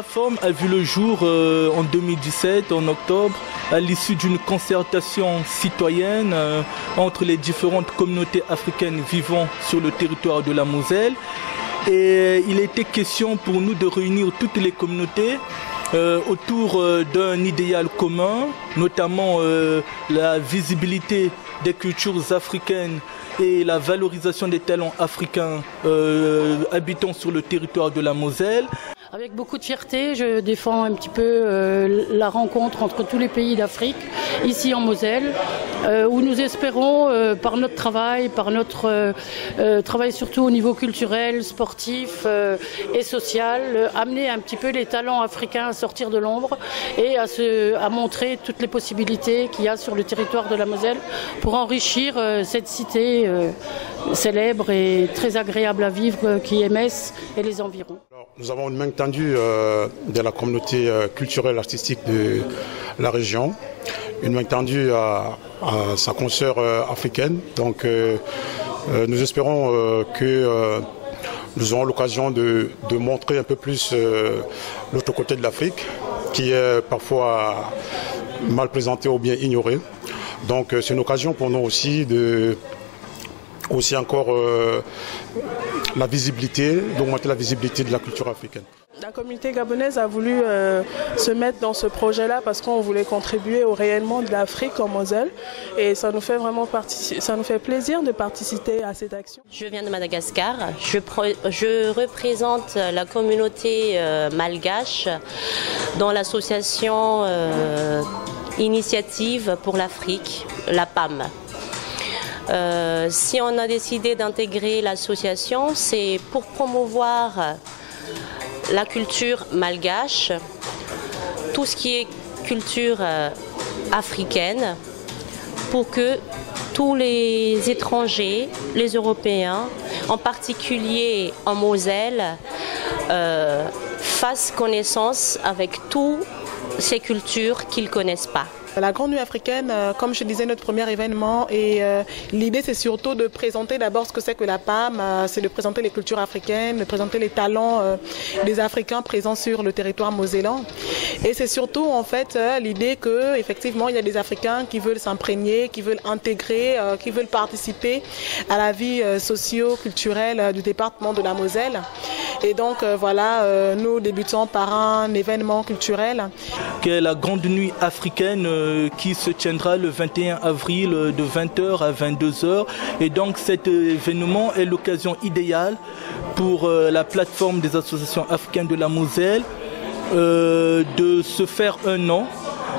plateforme a vu le jour en 2017, en octobre, à l'issue d'une concertation citoyenne entre les différentes communautés africaines vivant sur le territoire de la Moselle. Et il était question pour nous de réunir toutes les communautés autour d'un idéal commun, notamment la visibilité des cultures africaines et la valorisation des talents africains habitant sur le territoire de la Moselle. Avec beaucoup de fierté, je défends un petit peu la rencontre entre tous les pays d'Afrique, ici en Moselle, où nous espérons, par notre travail, travail surtout au niveau culturel, sportif et social, amener un petit peu les talents africains à sortir de l'ombre et à montrer toutes les possibilités qu'il y a sur le territoire de la Moselle pour enrichir cette cité célèbre et très agréable à vivre qui est Metz et les environs. Nous avons une main tendue de la communauté culturelle et artistique de la région, une main tendue à sa consoeur africaine. Donc nous espérons que nous aurons l'occasion de montrer un peu plus l'autre côté de l'Afrique, qui est parfois mal présenté ou bien ignoré. Donc c'est une occasion pour nous aussi encore la visibilité, d'augmenter la visibilité de la culture africaine. La communauté gabonaise a voulu se mettre dans ce projet-là parce qu'on voulait contribuer au rayonnement de l'Afrique en Moselle et ça nous fait vraiment plaisir de participer à cette action. Je viens de Madagascar, je représente la communauté malgache dans l'association Initiative pour l'Afrique, la PAM. Si on a décidé d'intégrer l'association, c'est pour promouvoir la culture malgache, tout ce qui est culture africaine, pour que tous les étrangers, les Européens, en particulier en Moselle, fassent connaissance avec toutes ces cultures qu'ils ne connaissent pas. La Grande Nuit africaine, comme je disais, notre premier événement et l'idée c'est surtout de présenter d'abord ce que c'est que la PAM, c'est de présenter les cultures africaines, de présenter les talents des Africains présents sur le territoire mosellan. Et c'est surtout en fait l'idée qu'effectivement il y a des Africains qui veulent s'imprégner, qui veulent intégrer, qui veulent participer à la vie socio-culturelle du département de la Moselle. Et donc voilà, nous débutons par un événement culturel. Qui est la Grande Nuit africaine qui se tiendra le 21 avril de 20h à 22h. Et donc cet événement est l'occasion idéale pour la plateforme des associations africaines de la Moselle de se faire un nom,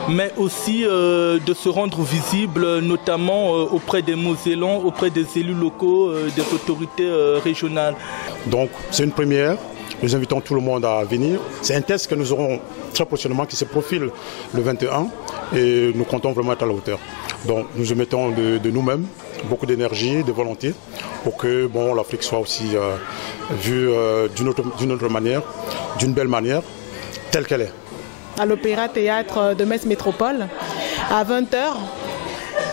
mais aussi de se rendre visible, notamment auprès des Mosellans, auprès des élus locaux, des autorités régionales. Donc c'est une première. Nous invitons tout le monde à venir. C'est un test que nous aurons très prochainement qui se profile le 21 et nous comptons vraiment être à la hauteur. Donc nous mettons de nous-mêmes beaucoup d'énergie, de volonté pour que l'Afrique soit aussi vue d'une autre manière, d'une belle manière, telle qu'elle est. À l'Opéra Théâtre de Metz Métropole à 20h.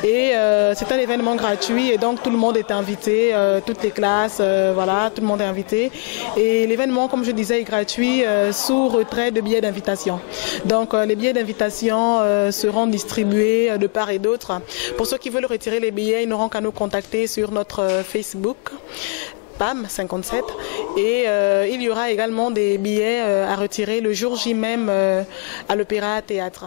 Et c'est un événement gratuit et donc tout le monde est invité, toutes les classes, voilà, tout le monde est invité. Et l'événement, comme je disais, est gratuit sous retrait de billets d'invitation. Donc les billets d'invitation seront distribués de part et d'autre. Pour ceux qui veulent retirer les billets, ils n'auront qu'à nous contacter sur notre Facebook. PAM 57 et il y aura également des billets à retirer le jour J même à l'Opéra Théâtre.